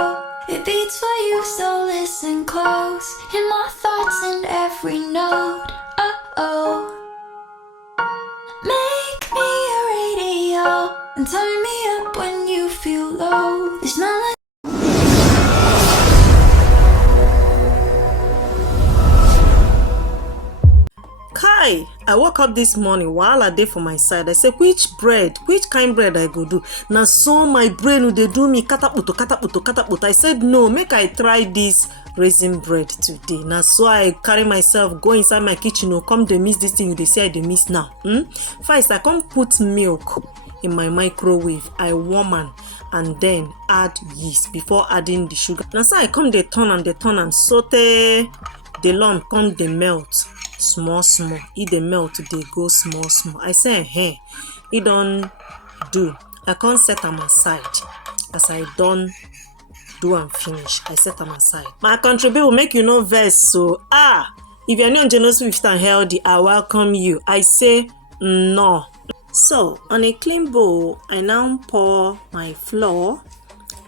go. It beats for you, so listen close. In my thoughts and every note. Oh, make me a radio and turn me up when you feel low. There's none. Kai, I woke up this morning while I dey for my side. I say, which kind bread I go do? Now so my brain they do me kataputo. I said no, make I try this raisin bread today. Now so I carry myself, go inside my kitchen, come they miss this thing, they say I they miss now. First I come put milk in my microwave, I warm and then add yeast before adding the sugar. Now so I come they turn and saute the lump, come they melt small. It dey melt, they go small. I say hey, it don't do. I can't set them aside. As I done do and finish, I set them aside. My country people make you know verse. So if you're not Geno Swift and healthy, I welcome you. I say no. So on a clean bowl, I now pour my flour.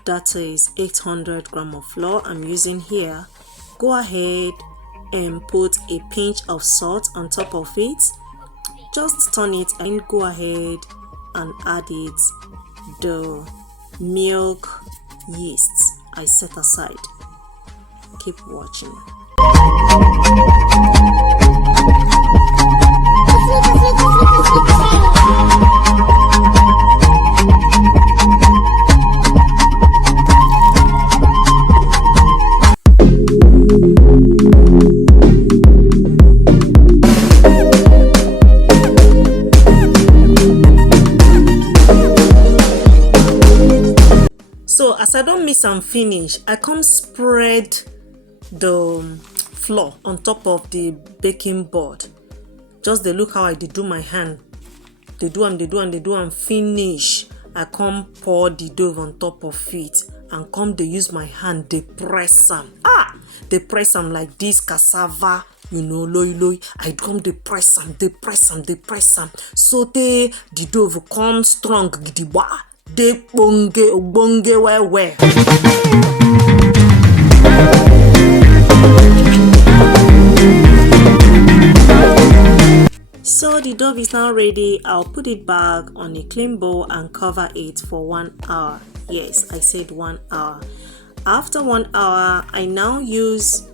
That is 800 grams of flour I'm using here. Go ahead and put a pinch of salt on top of it. Just turn it and go ahead and add it the milk yeast I set aside. Keep watching. So as I don't miss and finish, I come spread the flour on top of the baking board. Just they look how I did do my hand. They do and finish. I come pour the dough on top of it and come they use my hand, they press them. They press them like this cassava, loy. I come they press them. So the dough come strong gidiba. De bonge where. So the dough is now ready. I'll put it back on a clean bowl and cover it for 1 hour. Yes, I said 1 hour. After 1 hour, I now use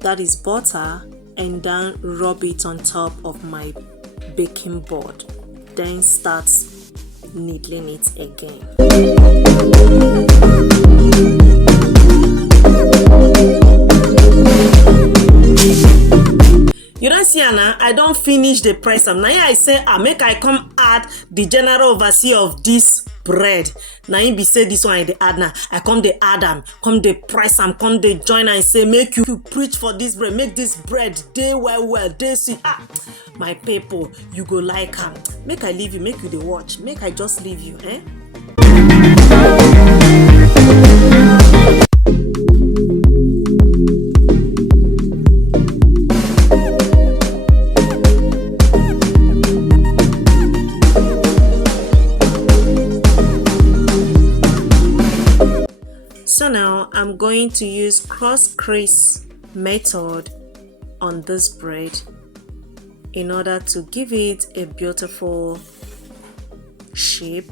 that is butter and then rub it on top of my baking board. Then start needling it again. You don't see Anna, I don't finish the press. Now I say make I come add the general overseer of this bread. Now you be say this one I dey add now. I come they add them, come they press them, come they join and say make you preach for this bread, make this bread day well, day sweet. My people, you go like them. Make I leave you, make you the watch, make I just leave you, eh? So now I'm going to use cross crease method on this bread in order to give it a beautiful shape,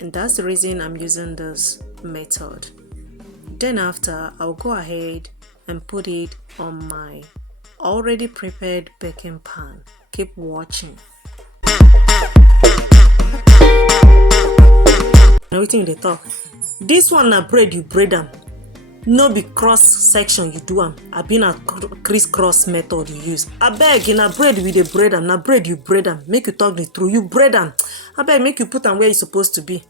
and that's the reason I'm using this method. Then after, I'll go ahead and put it on my already prepared baking pan. Keep watching. Now waiting they talk. This one na bread, you bread them. No be cross section you do them. I been a crisscross method you use. I beg in a bread with the bread and na bread you bread them. Make you talk the truth. You bread them. I beg make you put them where you supposed to be.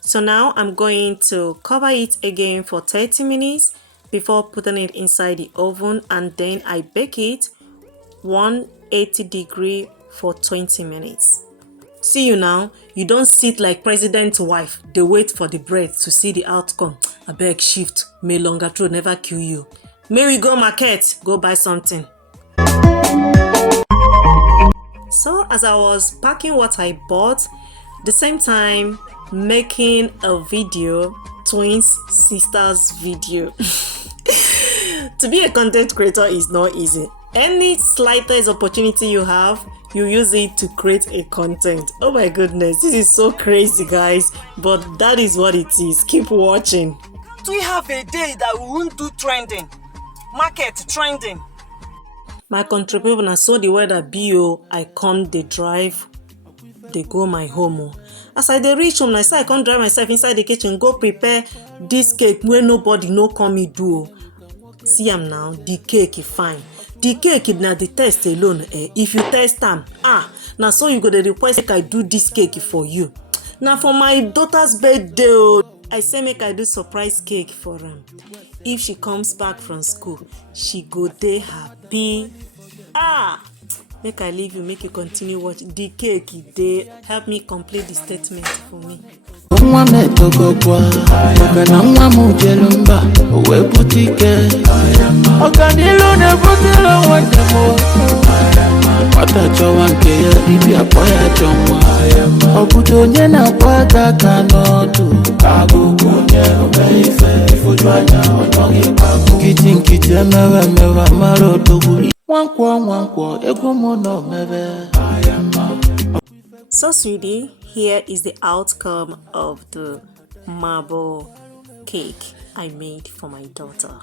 So now I'm going to cover it again for 30 minutes before putting it inside the oven, and then I bake it 180 degree for 20 minutes. See you now, you don't sit like president's wife. They wait for the bread to see the outcome. I beg shift, may longer throw never kill you. May we go market, go buy something. So as I was packing what I bought, the same time making a video, twins sisters video. To be a content creator is not easy. Any slightest opportunity you have, you use it to create a content. Oh my goodness, this is so crazy, guys, but that is what it is. Keep watching. Do we have a day that we won't do trending? Market trending. My country people, na so the weather be o. I come dey drive, dey go my home o. As I dey reach home, I say I come drive myself inside the kitchen, go prepare this cake wey nobody no come me do o. See am now, the cake is fine. The cake na the test alone. If you test am, na so you go dey request make I do this cake for you. Na for my daughter's birthday o. I say make I do surprise cake for am. If she comes back from school, she go dey happy. Make I leave you, make you continue watch. The cake dey help me complete the statement for me. Nwa metogokwa Ogana nwa mujelumba Uwe butike Oganilu ne butilo wademo Watachowa nke ya Ibi apoya chomwa Obuto nye na kwata kanotu Agugunye ubeife Ifujwanya onongi pagu Kiti nkiti mewe mewa Maro toguri Wankwo Ego no mebe So sweetie, here is the outcome of the marble cake I made for my daughter.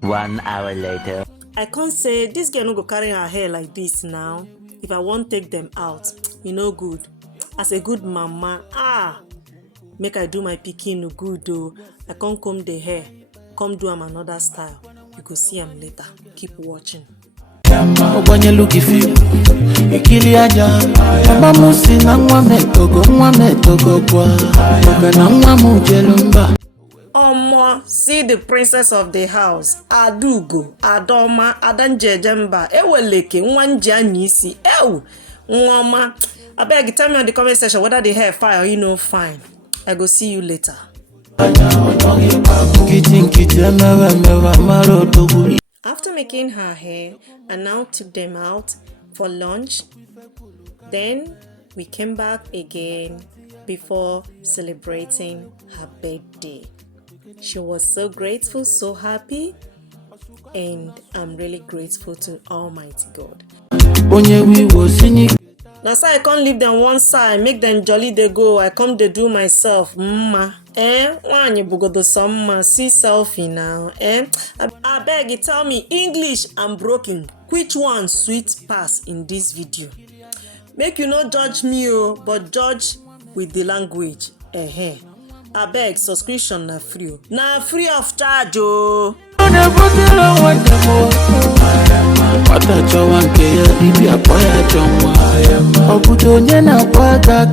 1 hour later. I can't say this girl no go carry her hair like this now. If I won't take them out, you know good. As a good mama, make I do my pikin no good though. I can't comb the hair, come do am another style. You go see am later. Keep watching. Obanye luki fiu Ikili aja Mama musi na nwa metogo kwa Ogana nwa mujelumba Omo, see the princess of the house, Adugo, Adoma, Adanjejemba, Eweleke, Nwanji Anyisi, Nwoma. I beg, tell me on the comment section whether the hair fine or you know fine. I go see you later. After making her hair, I now took them out for lunch. Then we came back again before celebrating her birthday. She was so grateful, so happy, and I'm really grateful to Almighty God. Now so I can't leave them one side, make them jolly they go. I come they do myself. One you bugo the summa, see selfie now. I beg you, tell me English and broken. Which one sweet pass in this video? Make you not judge me, but judge with the language. I beg, subscription na free. Na free of charge oh. Watachowa nke ya Ibi apoya chomwa Obuto nye na kwata